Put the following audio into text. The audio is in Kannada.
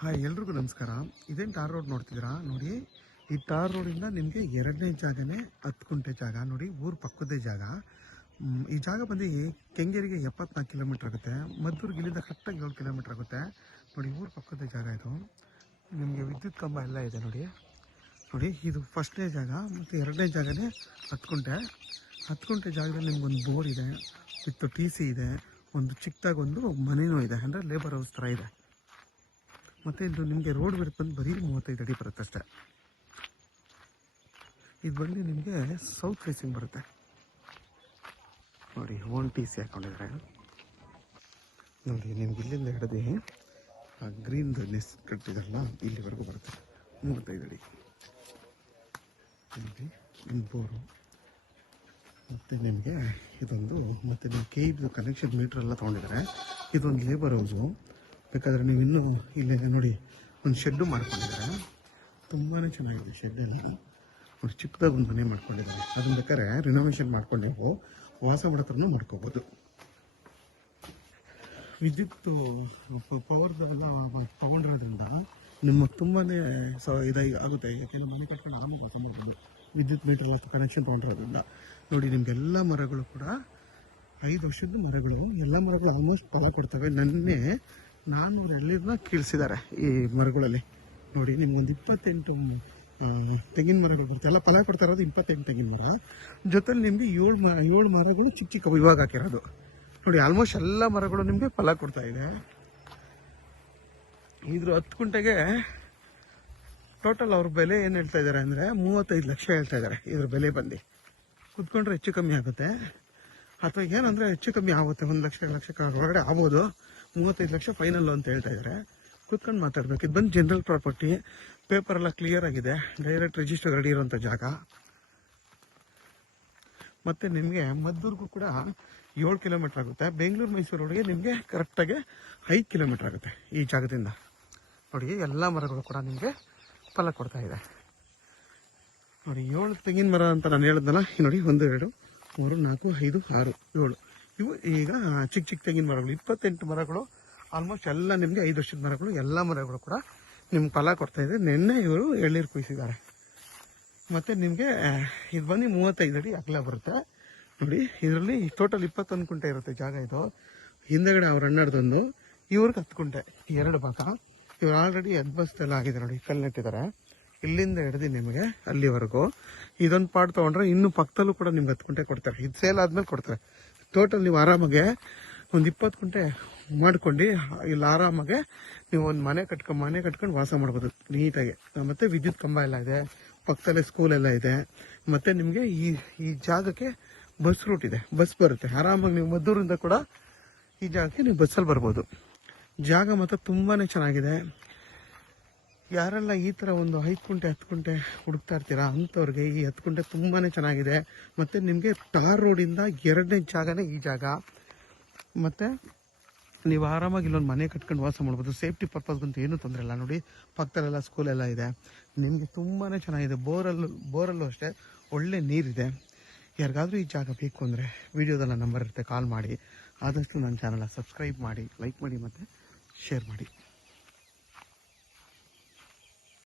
ಹಾಯ್, ಎಲ್ರಿಗೂ ನಮಸ್ಕಾರ. ಇದೇನು ಟಾರ್ ರೋಡ್ ನೋಡ್ತಿದ್ದೀರಾ ನೋಡಿ. ಈ ಟಾರ್ ರೋಡಿಂದ ನಿಮಗೆ ಎರಡನೇ ಜಾಗನೇ 10 ಗುಂಟೆ ಜಾಗ ನೋಡಿ, ಊರು ಪಕ್ಕದೇ ಜಾಗ. ಈ ಜಾಗ ಬಂದು ಕೆಂಗೇರಿಗೆ 74 ಕಿಲೋಮೀಟ್ರ್ ಆಗುತ್ತೆ. ಮದ್ದೂರಿಗೆ ಇಲ್ಲಿಂದ ಕರೆಕ್ಟಾಗಿ 7 ಕಿಲೋಮೀಟ್ರ್ ಆಗುತ್ತೆ ನೋಡಿ. ಊರು ಪಕ್ಕದೇ ಜಾಗ ಇದು. ನಿಮಗೆ ವಿದ್ಯುತ್ ಕಂಬ ಎಲ್ಲ ಇದೆ ನೋಡಿ. ಇದು ಫಸ್ಟ್ನೇ ಜಾಗ ಮತ್ತು ಎರಡನೇ ಜಾಗನೇ 10 ಗುಂಟೆ. 10 ಗುಂಟೆ ಜಾಗದಲ್ಲಿ ನಿಮ್ಗೊಂದು ಬೋರ್ ಇದೆ, ವಿತ್ TC ಇದೆ, ಒಂದು ಚಿಕ್ಕದಾಗಿ ಒಂದು ಮನೆಯೂ ಇದೆ, ಅಂದರೆ ಲೇಬರ್ ಹೌಸ್ ಥರ ಇದೆ. ಮತ್ತು ಇದು ನಿಮಗೆ ರೋಡ್ ಬಿಟ್ಟು ಬಂದು ಬರೀ 35 ಅಡಿ ಬರುತ್ತೆ ಅಷ್ಟೇ. ಇದು ಬಂದು ನಿಮಗೆ ಸೌತ್ ಫೇಸಿಂಗ್ ಬರುತ್ತೆ ನೋಡಿ. ಓನ್ TC ಹಾಕೊಂಡಿದ್ರೆ ನೋಡಿ. ನಿಮ್ಗೆ ಇಲ್ಲಿಂದ ಹಿಡಿದು ಆ ಗ್ರೀನ್ ನೆಸ್ ಕಟ್ಟಿದಾರಲ್ಲ, ಇಲ್ಲಿವರೆಗೂ ಬರುತ್ತೆ 35 ಅಡಿ ನೋಡಿ. ಬೋರು ಮತ್ತು ನಿಮಗೆ ಇದೊಂದು, ಮತ್ತು ನೀವು KEB ಕನೆಕ್ಷನ್ ಮೀಟ್ರ್ ಎಲ್ಲ ತೊಗೊಂಡಿದ್ದಾರೆ. ಇದೊಂದು ಲೇಬರ್ ಹೌಸು. ಬೇಕಾದರೆ ನೀವು ಇನ್ನೂ ಇಲ್ಲೇ ನೋಡಿ ಒಂದು ಶೆಡ್ಡು ಮಾಡ್ಕೊಂಡಿದ್ದಾರೆ. ತುಂಬಾ ಚೆನ್ನಾಗಿದೆ ಶೆಡ್ಡಲ್ಲಿ ನೋಡಿ. ಚಿಕ್ಕದಾಗಿ ಒಂದು ಮನೆ ಮಾಡ್ಕೊಂಡಿದ್ದಾರೆ. ಅದನ್ನ ಬೇಕಾದ್ರೆ ರಿನೋವೇಷನ್ ಮಾಡ್ಕೊಂಡು ನೀವು ವಾಸ ಮಾಡೋತ್ರನೂ ಮಾಡ್ಕೋಬೋದು. ವಿದ್ಯುತ್ ಪವರ್ದೆಲ್ಲ ತೊಗೊಂಡಿರೋದ್ರಿಂದ ನಿಮಗೆ ತುಂಬಾ ಇದಾಗಿ ಆಗುತ್ತೆ. ಯಾಕೆಂದರೆ ಮನೆ ಕಟ್ಕೊಂಡು ಆಮೇಲೆ ತುಂಬ ವಿದ್ಯುತ್ ಮೀಟರ್ ಎಲ್ಲ ಕನೆಕ್ಷನ್ ತೊಗೊಂಡಿರೋದ್ರಿಂದ ನೋಡಿ. ನಿಮಗೆಲ್ಲ ಮರಗಳು ಕೂಡ 5 ವರ್ಷದ ಮರಗಳು, ಎಲ್ಲ ಮರಗಳು ಆಲ್ಮೋಸ್ಟ್ ಫಲ ಕೊಡ್ತವೆ. ನನ್ನೇ 400 ಎಳ್ನೀರನ್ನ ಕೀಳಿಸಿದ್ದಾರೆ ಈ ಮರಗಳಲ್ಲಿ ನೋಡಿ. ನಿಮ್ಗೊಂದು 28 ತೆಂಗಿನ ಮರಗಳು ಬರುತ್ತೆ. ಎಲ್ಲ ಫಲ ಕೊಡ್ತಾ ಇರೋದು 28 ತೆಂಗಿನ ಮರ. ಜೊತೆಲಿ ನಿಮಗೆ 7 ಮರಗಳು ಚಿಕ್ಕ ಚಿಕ್ಕ ಇವಾಗ ಹಾಕಿರೋದು ನೋಡಿ. ಆಲ್ಮೋಸ್ಟ್ ಎಲ್ಲ ಮರಗಳು ನಿಮಗೆ ಫಲ ಕೊಡ್ತಾ ಇದೆ. ಇದ್ರ 10 ಗುಂಟೆಗೆ ಟೋಟಲ್ ಅವ್ರ ಬೆಲೆ ಏನು ಹೇಳ್ತಾ ಇದ್ದಾರೆ ಅಂದರೆ 35 ಲಕ್ಷ ಹೇಳ್ತಾ ಇದ್ದಾರೆ. ಇದ್ರ ಬೆಲೆ ಬಂದು ಕುತ್ಕೊಂಡ್ರೆ ಹೆಚ್ಚು ಕಮ್ಮಿ ಆಗುತ್ತೆ, ಅಥವಾ ಏನಂದರೆ ಹೆಚ್ಚು ಕಮ್ಮಿ ಆಗುತ್ತೆ. 1 ಲಕ್ಷ 2 ಲಕ್ಷ ಒಳಗಡೆ ಆಗ್ಬೋದು. 35 ಲಕ್ಷ ಫೈನಲ್ ಅಂತ ಹೇಳ್ತಾ ಇದ್ದಾರೆ. ಕೂತ್ಕೊಂಡು ಮಾತಾಡ್ಬೇಕು. ಇದು ಬಂದು ಜನರಲ್ ಪ್ರಾಪರ್ಟಿ, ಪೇಪರ್ ಎಲ್ಲ ಕ್ಲಿಯರ್ ಆಗಿದೆ, ಡೈರೆಕ್ಟ್ ರಿಜಿಸ್ಟರ್ ರೆಡಿ ಇರೋಂಥ ಜಾಗ. ಮತ್ತು ನಿಮಗೆ ಮದ್ದೂರಿಗೂ ಕೂಡ 7 ಕಿಲೋಮೀಟ್ರ್ ಆಗುತ್ತೆ. ಬೆಂಗಳೂರು ಮೈಸೂರು ರೋಡ್ಗೆ ನಿಮಗೆ ಕರೆಕ್ಟಾಗಿ 5 ಕಿಲೋಮೀಟ್ರ್ ಆಗುತ್ತೆ ಈ ಜಾಗದಿಂದ ನೋಡಿ. ಎಲ್ಲ ಮರಗಳು ಕೂಡ ನಿಮಗೆ ಫಲ ಕೊಡ್ತಾ ಇದೆ ನೋಡಿ. 7 ತೆಂಗಿನ ಮರ ಅಂತ ನಾನು ಹೇಳಿದ್ನಲ್ಲ ನೋಡಿ. 1 2 3 4 5 6 7 ಇವು ಈಗ ಚಿಕ್ಕ ಚಿಕ್ಕ ತೆಂಗಿನ ಮರಗಳು. 28 ಮರಗಳು ಆಲ್ಮೋಸ್ಟ್ ಎಲ್ಲ ನಿಮಗೆ 5 ವರ್ಷದ ಮರಗಳು. ಎಲ್ಲ ಮರಗಳು ಕೂಡ ನಿಮ್ಗೆ ಫಲ ಕೊಡ್ತಾ ಇದೆ. ನಿನ್ನೆ ಇವರು ಎಳ್ನೀರು ಕುಯ್ಸಿದ್ದಾರೆ. ಮತ್ತು ನಿಮಗೆ ಇದು ಬಂದು 35 ಅಡಿ ಅಗಲ ಬರುತ್ತೆ ನೋಡಿ. ಇದರಲ್ಲಿ ಟೋಟಲ್ 21 ಗುಂಟೆ ಇರುತ್ತೆ ಜಾಗ. ಇದು ಹಿಂದೆಗಡೆ ಅವ್ರ ಅಣ್ಣಾರ್ದೊಂದು, ಇವ್ರಿಗೆ 10 ಗುಂಟೆ 2 ಭಾಗ. ಇವ್ರು ಆಲ್ರೆಡಿ ಎದ್ಬಸ್ತೆಲ್ಲ ಆಗಿದೆ ನೋಡಿ, ಕಲ್ಲು ನೆಟ್ಟಿದ್ದಾರೆ. ಇಲ್ಲಿಂದ ಹಿಡಿದು ನಿಮಗೆ ಅಲ್ಲಿವರೆಗೂ ಇದೊಂದು ಪಾರ್ಟ್ ತೊಗೊಂಡ್ರೆ ಇನ್ನು ಪಕ್ಕದಲ್ಲೂ ಕೂಡ ನಿಮ್ಗೆ 10 ಗುಂಟೆ ಕೊಡ್ತಾರೆ. ಇದು ಸೇಲ್ ಆದ್ಮೇಲೆ ಕೊಡ್ತಾರೆ. ಟೋಟಲ್ ನೀವು ಆರಾಮಾಗೆ ಒಂದು 20 ಗುಂಟೆ ಮಾಡ್ಕೊಂಡು ಇಲ್ಲಿ ಆರಾಮಾಗೆ ನೀವು ಒಂದು ಮನೆ ಕಟ್ಕೊಂಡು ವಾಸ ಮಾಡ್ಬೋದು ನೀಟಾಗಿ. ಮತ್ತು ವಿದ್ಯುತ್ ಕಂಬ ಎಲ್ಲ ಇದೆ, ಪಕ್ಕದಲ್ಲೇ ಸ್ಕೂಲ್ ಎಲ್ಲ ಇದೆ. ಮತ್ತು ನಿಮಗೆ ಈ ಜಾಗಕ್ಕೆ ಬಸ್ ರೂಟ್ ಇದೆ, ಬಸ್ ಬರುತ್ತೆ. ಆರಾಮಾಗಿ ನೀವು ಮದ್ದೂರಿಂದ ಕೂಡ ಈ ಜಾಗಕ್ಕೆ ನೀವು ಬಸ್ಸಲ್ಲಿ ಬರ್ಬೋದು. ಜಾಗ ಮಾತ್ರ ತುಂಬಾ ಚೆನ್ನಾಗಿದೆ. ಯಾರೆಲ್ಲ ಈ ಥರ ಒಂದು 5 ಗುಂಟೆ 10 ಗುಂಟೆ ಹುಡುಕ್ತಾ ಇರ್ತೀರಾ ಅಂಥವ್ರಿಗೆ ಈ 10 ಗುಂಟೆ ತುಂಬಾ ಚೆನ್ನಾಗಿದೆ. ಮತ್ತು ನಿಮಗೆ ಟಾರ್ ರೋಡಿಂದ ಎರಡನೇ ಜಾಗನೇ ಈ ಜಾಗ. ಮತ್ತು ನೀವು ಆರಾಮಾಗಿ ಇಲ್ಲೊಂದು ಮನೆ ಕಟ್ಕೊಂಡು ವಾಸ ಮಾಡ್ಬೋದು. ಸೇಫ್ಟಿ ಪರ್ಪಸ್ಗಂತೂ ಏನೂ ತೊಂದರೆ ಇಲ್ಲ ನೋಡಿ. ಪಕ್ಕದಲ್ಲೆಲ್ಲ ಸ್ಕೂಲೆಲ್ಲ ಇದೆ. ನಿಮಗೆ ತುಂಬಾ ಚೆನ್ನಾಗಿದೆ. ಬೋರಲ್ಲೂ ಅಷ್ಟೇ ಒಳ್ಳೆ ನೀರಿದೆ. ಯಾರಿಗಾದ್ರೂ ಈ ಜಾಗ ಬೇಕು ಅಂದರೆ ವಿಡಿಯೋದಲ್ಲ ನಂಬರ್ ಇರುತ್ತೆ, ಕಾಲ್ ಮಾಡಿ. ಆದಷ್ಟು ನನ್ನ ಚಾನಲ್ನ ಸಬ್ಸ್ಕ್ರೈಬ್ ಮಾಡಿ, ಲೈಕ್ ಮಾಡಿ ಮತ್ತು ಶೇರ್ ಮಾಡಿ.